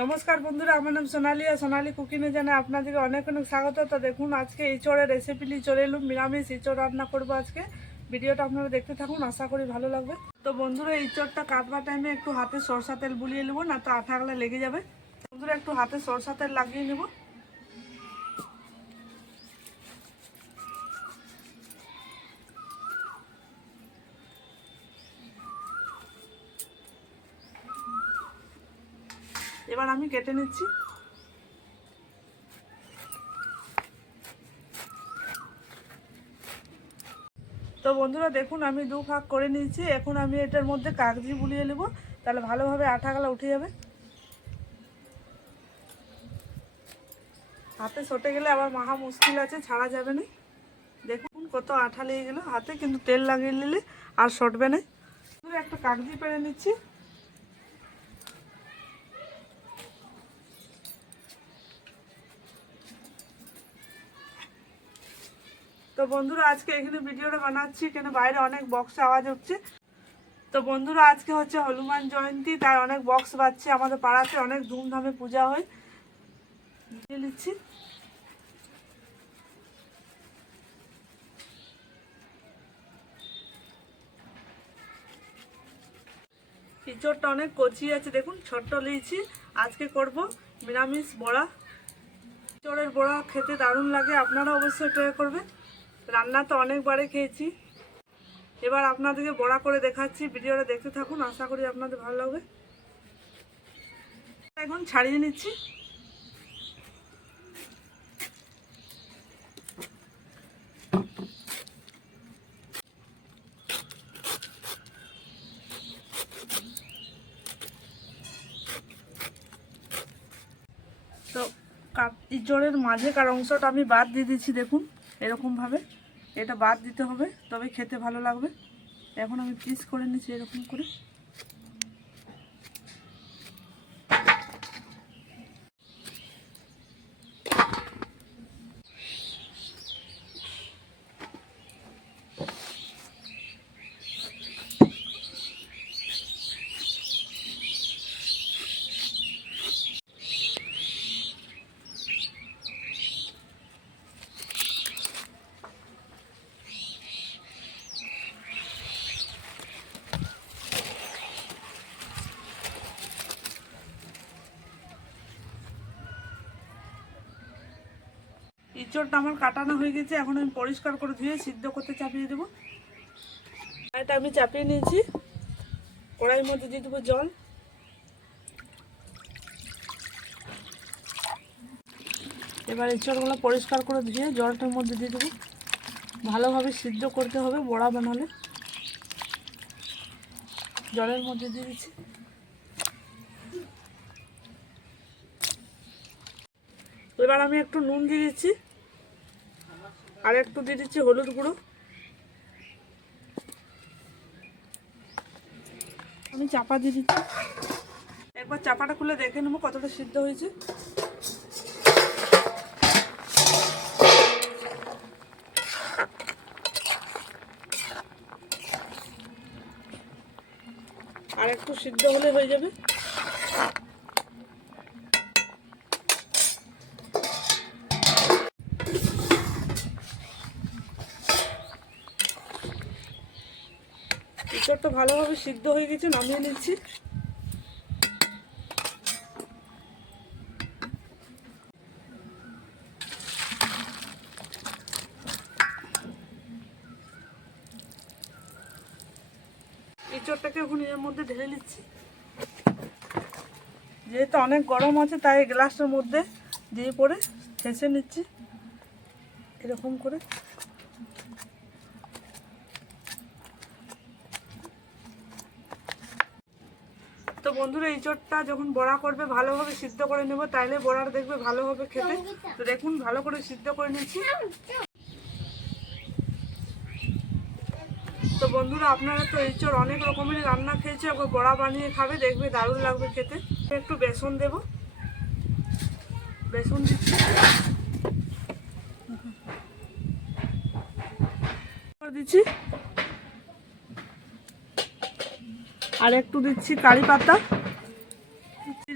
নমস্কার বন্ধুরা, আমার নাম সোনালি আর সোনালি কুকিংয়ে জানাই আপনাদেরকে অনেক অনেক স্বাগত। তো দেখুন, আজকে ইঁচড়ের রেসিপি নিয়ে চলে এলুম। নিরামিষ ইঁচড় রান্না করবো আজকে। ভিডিওটা আপনারা দেখতে থাকুন, আশা করি ভালো লাগবে। তো বন্ধুরা, ইঁচড়টা কাটবার টাইমে একটু হাতে সরষা তেল বুলিয়ে নেবো, না তো আঠাগুলো লেগে যাবে। বন্ধুরা, একটু হাতে সরষা তেল লাগিয়ে নেব। এবার আমি কেটে নিচ্ছি। তো বন্ধুরা দেখুন, আমি দু ভাগ করে নিয়েছি। এখন আমি এটার মধ্যে কাগজি বুলিয়ে নেব, তাহলে ভালোভাবে আঠাগুলো উঠে যাবে। হাতে সটে গেলে আবার মাখা মুশকিল আছে, ছাড়া যাবে না। দেখুন কত আঠা লেগে গেল হাতে, কিন্তু তেল লাগিয়ে নিলে আর সটবে না। একটা কাগজি পেরে নিচ্ছি। তো বন্ধুরা, আজকে এখানে ভিডিওটা বানাচ্ছি কেন বাইরে অনেক বক্স আওয়াজ হচ্ছে। তো বন্ধুরা, আজকে হচ্ছে হনুমান জয়ন্তী, তাই অনেক বক্স বাজছে। আমাদের পাড়াতে অনেক ধুমধামে পূজা হয়। দিয়ে নিচ্ছি। ইঁচড়টা অনেক কচি আছে, দেখুন ছোট্ট নিয়েছি। আজকে করব নিরামিষ বড়া। ইঁচড়ের বড়া খেতে দারুণ লাগে, আপনারা অবশ্যই ট্রাই করবেন। রান্না তো অনেকবারে খেয়েছি। এবার আপনাদেরকে বড়া করে দেখাচ্ছি, ভিডিওটা দেখতে থাকুন, আশা করি আপনাদের ভালো লাগবে। এখন ছাড়িয়ে নিচ্ছি। তো ইঁচড়ের মাঝেকার অংশটা আমি বাদ দিয়ে দিচ্ছি, দেখুন এরকমভাবে। এটা বাদ দিতে হবে, তবে খেতে ভালো লাগবে। এখন আমি পিস করে নিচ্ছি এরকম করে। ইঁচড়টা আমার কাটানো হয়ে গেছে। এখন আমি পরিষ্কার করে ধুয়ে সিদ্ধ করতে চাপিয়ে দেবো। এটা আমি চাপিয়ে নিয়েছি। কড়াইয়ের মধ্যে দিয়ে দেবো জল। এবার ইঁচড়গুলো পরিষ্কার করে ধুয়ে জলটার মধ্যে দিয়ে দেবো। ভালোভাবে সিদ্ধ করতে হবে বড়া বানালে। জলের মধ্যে দিয়ে দিচ্ছি। এবার আমি একটু নুন দিয়ে দিচ্ছি, আর একটু দিয়ে দিচ্ছি হলুদ গুঁড়ো। আমি চাপা দিয়ে দিচ্ছি। একবার চাপাটা খুলে দেখে নেবো কতটা সিদ্ধ হয়েছে। আর একটু সিদ্ধ হলে হয়ে যাবে। ইঁচড়টা ভালোভাবে সিদ্ধ হয়ে গেছে, নামিয়ে নিচ্ছি। ইঁচড়টাকে এখন এর মধ্যে ঢেলে নিচ্ছি। যেহেতু অনেক গরম আছে, তাই গ্লাসের মধ্যে দিয়ে পরে ঠেসে নিচ্ছি এরকম করে। তো বন্ধুরা, ইঁচড়টা যখন বড়া করবে ভালোভাবে সিদ্ধ করে নেব, তাইলে বড়াটা দেখবে ভালো হবে খেতে। তো দেখুন, ভালো করে সিদ্ধ করে নিচ্ছি। তো বন্ধুরা, আপনারা তো ইঁচড় অনেক রকমের রান্না খেয়েছে, ওকে বড়া বানিয়ে খাবে, দেখবে দারুণ লাগবে খেতে। একটু বেসন দেব, বেসন দিচ্ছি। দিচ্ছি আর একটু দিচ্ছি কারি পাতা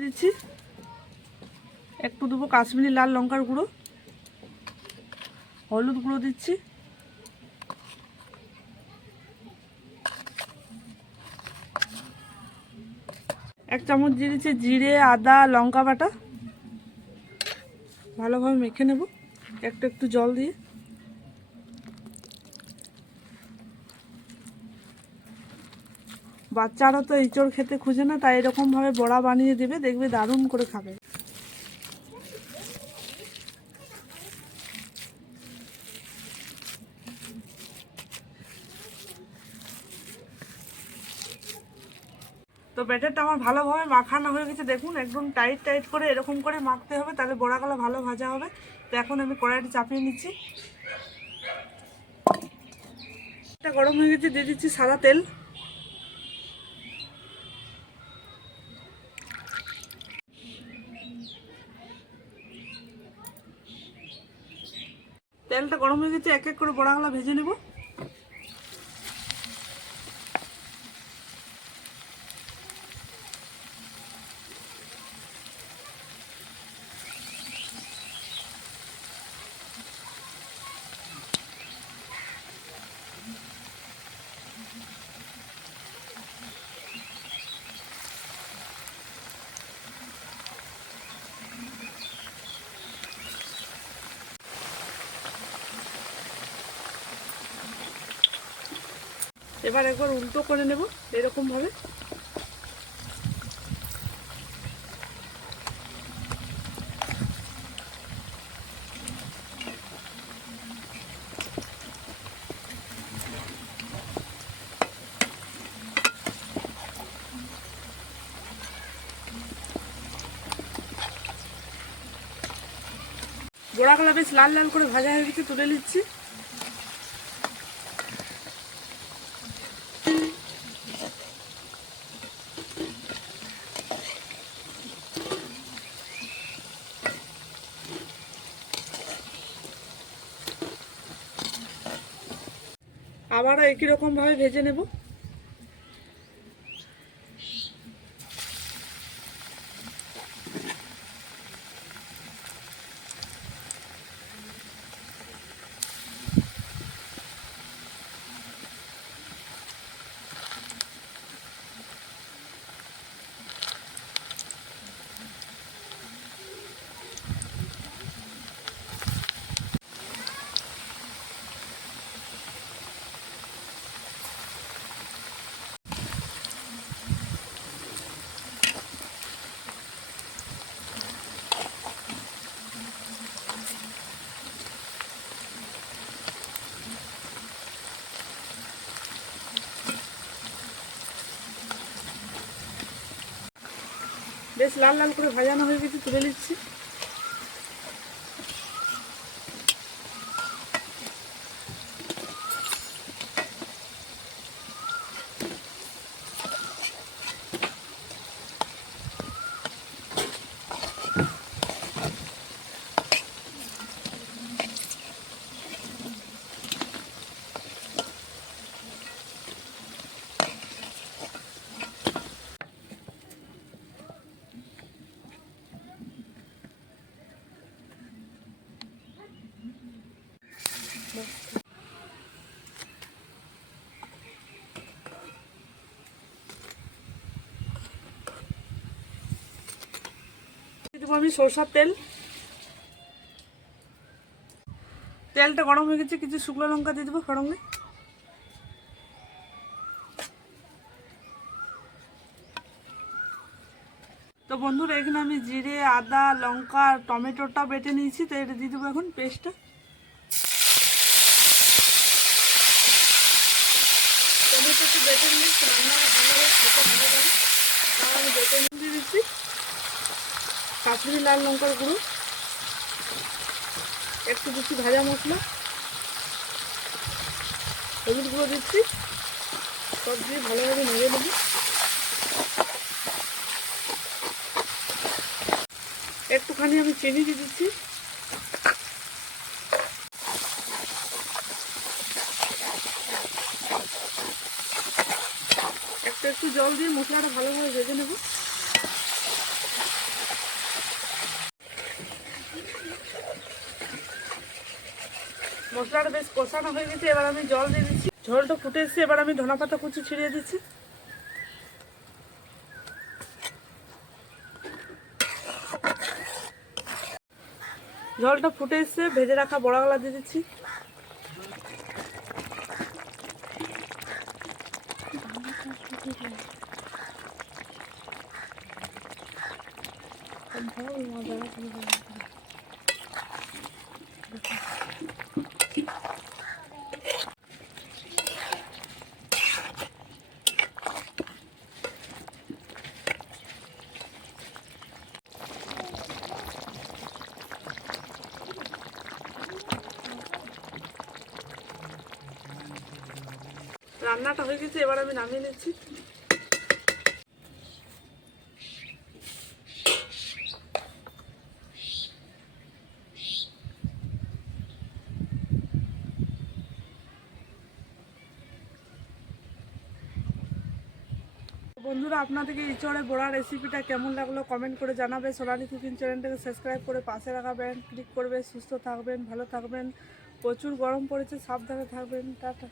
দিচ্ছি। কাশ্মীরি লাল লঙ্কার গুঁড়ো, হলুদ গুঁড়ো দিচ্ছি, এক চামচ দিয়ে দিচ্ছি জিরে আদা লঙ্কা বাটা। ভালোভাবে মেখে নেব একটু একটু জল দিয়ে। বাচ্চারা তো এঁচড় খেতে খুঁজে না, তাই এরকমভাবে বড়া বানিয়ে দেবে, দেখবে দারুণ করে খাবে। তো ব্যাটারটা আমার ভালোভাবে মাখানো হয়ে গেছে, দেখুন একদম টাইট টাইট করে এরকম করে মাখতে হবে, তাহলে বড়াগুলো ভালো ভাজা হবে। তো এখন আমি কড়াইটা চাপিয়ে নিচ্ছি। এটা গরম হয়ে গেছে, দিয়ে দিচ্ছি সাদা তেল। তেলটা গরম হয়ে গেছে, এক এক করে বড়াগুলো ভেজে নেব। এবার একবার উল্টো করে নেব এরকমভাবে। বড়াগুলো বেশ লাল লাল করে ভাজা হয়ে গেছে, তুলে নিচ্ছি। আবারও একই রকমভাবে ভেজে নেব। বেশ লাল লাল করে ভাজানো হয়ে গেছে, তুলে নিচ্ছি। দেবো আমি সরষের তেল। তেলটা গরম হয়ে গেছে, কিছু শুকনো লঙ্কা দিয়ে দেবো ফোড়নে। তো বন্ধুরা এখানে আমি জিরে আদা লঙ্কা টমেটোটা বেটে নিয়েছি, তো এটা দিয়ে দেবো এখন পেস্টটা। টমেটো একটু বেটে নিয়ে রান্নাটা ভালোভাবে খেতে ভালো লাগে, তাও আমি বেটে দিয়ে দিচ্ছি কাশ্মীরি লাল লঙ্কার গুঁড়ো, একটু দিচ্ছি ভাজা মশলা, হলুদ গুঁড়ো দিচ্ছি, সব দিয়ে ভালোভাবে নেড়ে নেব। একটুখানি আমি চিনি দিয়ে দিচ্ছি। একটু জল দিয়ে মশলাটা ভালোভাবে ভেজে নেব। মশলাটা বেশ কষানো হয়ে গেছে, এবার আমি জল দিয়ে দিচ্ছি। ঝোলটা ফুটে এসেছে, এবার আমি ধনেপাতা কুচি ছিটিয়ে দিচ্ছি। ঝোলটা ফুটে এসেছে, ভেজে রাখা বড়াগুলা দিয়ে দিচ্ছি। রান্নাটা হয়ে গেছে, এবার আমি নামিয়ে নিচ্ছি। বন্ধুরা, আপনাদেরকে ইঁচড়ে বড়া রেসিপিটা কেমন লাগলো কমেন্ট করে জানাবে। সোনালি কুকিং চ্যানেলটাকে সাবস্ক্রাইব করে পাশে রাখাবেন, ক্লিক করবে। সুস্থ থাকবেন, ভালো থাকবেন। প্রচুর গরম পড়েছে, সাবধানে থাকবেন। টাটা।